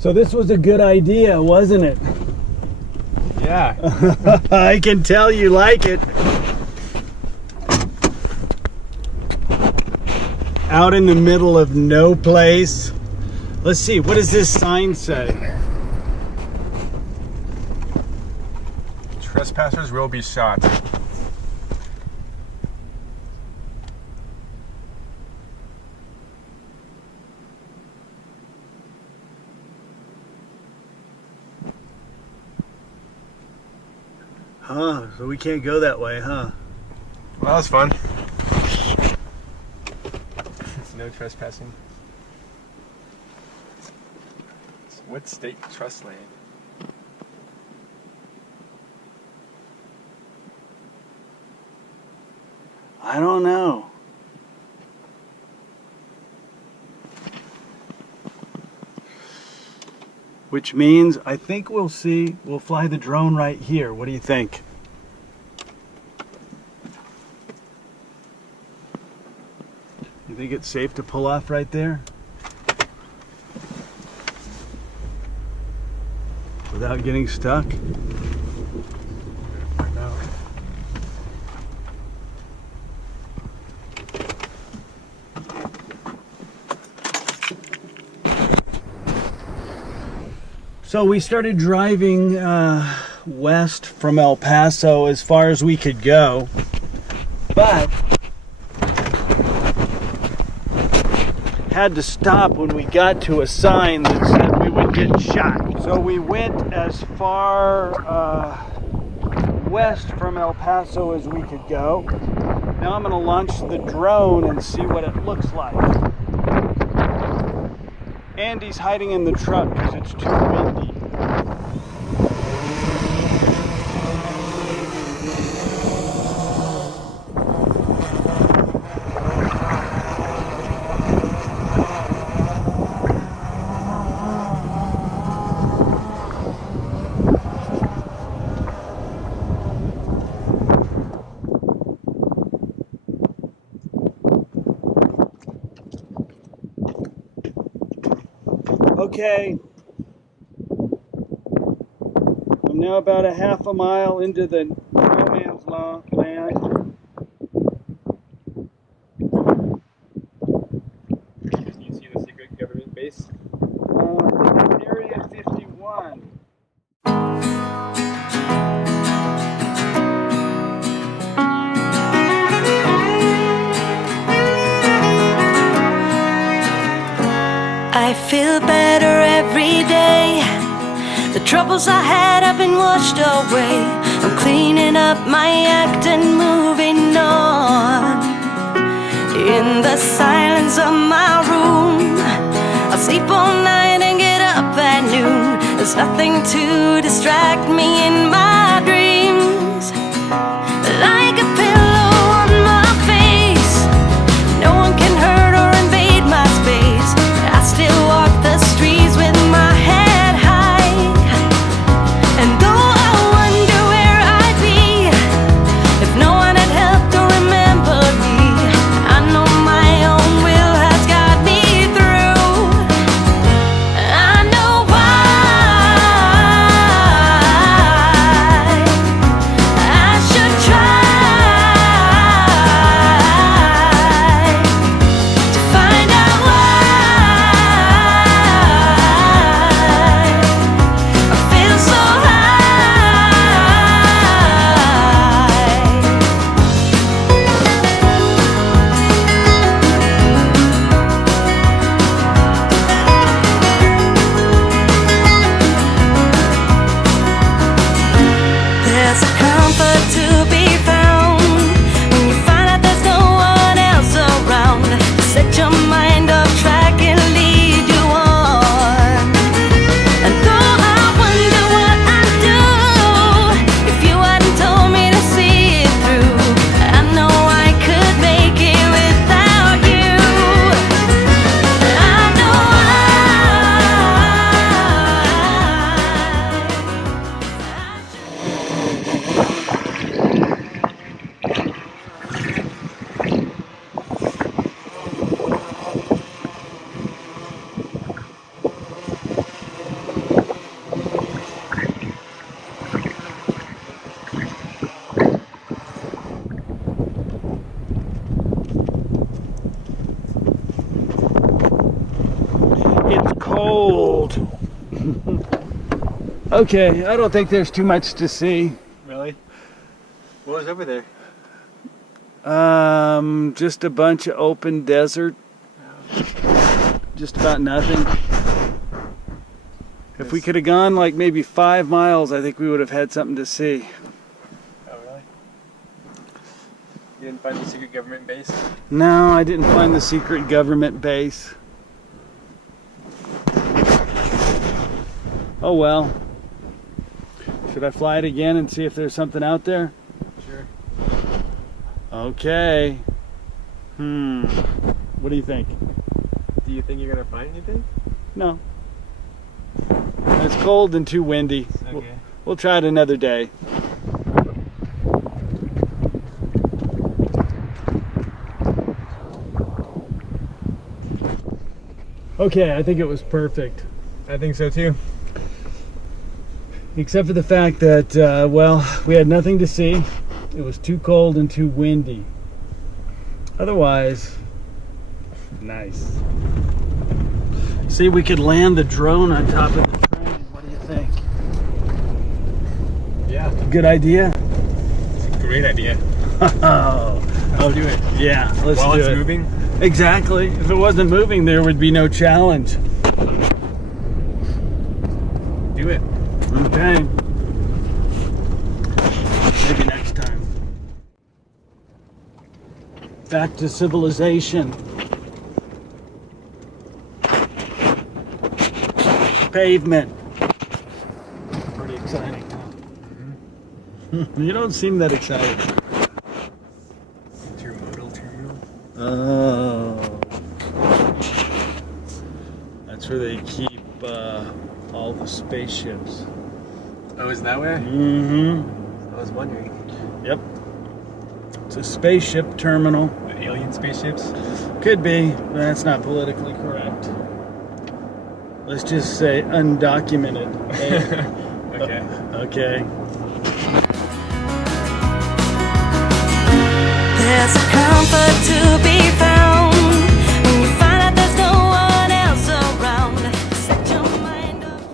So this was a good idea, wasn't it? Yeah. I can tell you like it. Out in the middle of no place. Let's see, what does this sign say? Trespassers will be shot. Huh, so we can't go that way, huh? Well, that was fun. It's no trespassing. What state trust land? I don't know. Which means I think we'll fly the drone right here. What do you think? You think it's safe to pull off right there? Without getting stuck? No. So we started driving west from El Paso as far as we could go, but had to stop when we got to a sign that said we would get shot. So we went as far west from El Paso as we could go. Now I'm going to launch the drone and see what it looks like. Andy's hiding in the truck because it's too windy. Okay, I'm now about a half a mile into the no man's land. Can you see the secret government base? I think it's Area 51. I feel better every day. The troubles I had have been washed away. I'm cleaning up my act and moving on. In the silence of my room, I'll sleep all night and get up at noon. There's nothing to distract me in my dreams. Like a pillow on my face, no one can hurt or invade my space. I still walk the streets with my head high, and though I wonder where I'd be if no one had helped or remembered me, I know my own will has got me through. I know why cold. Okay, I don't think there's too much to see. Really? What was over there? Just a bunch of open desert. Just about nothing. If we could have gone like maybe 5 miles, I think we would have had something to see. Oh, really? You didn't find the secret government base? No, I didn't find the secret government base. Oh well. Should I fly it again and see if there's something out there? Sure. Okay. What do you think? Do you think you're gonna find anything? No. It's cold and too windy. Okay. We'll try it another day. Okay, I think it was perfect. I think so too. Except for the fact that, well, we had nothing to see. It was too cold and too windy. Otherwise, nice. See, we could land the drone on top of the train. What do you think? Yeah, Good idea? it's a great idea. Oh, Let's do it. yeah, let's While do it's it. moving? Exactly. If it wasn't moving, there would be no challenge. Do it. Okay. Maybe next time. Back to civilization. Pavement. Pretty exciting. You don't seem that excited. Intermodal terminal. Oh. That's where they keep all the spaceships. Oh, is that where? Mm-hmm. I was wondering. Yep. It's a spaceship terminal. The alien spaceships? Could be, but that's not politically correct. Let's just say undocumented. Okay. Okay. There's a comfort to be found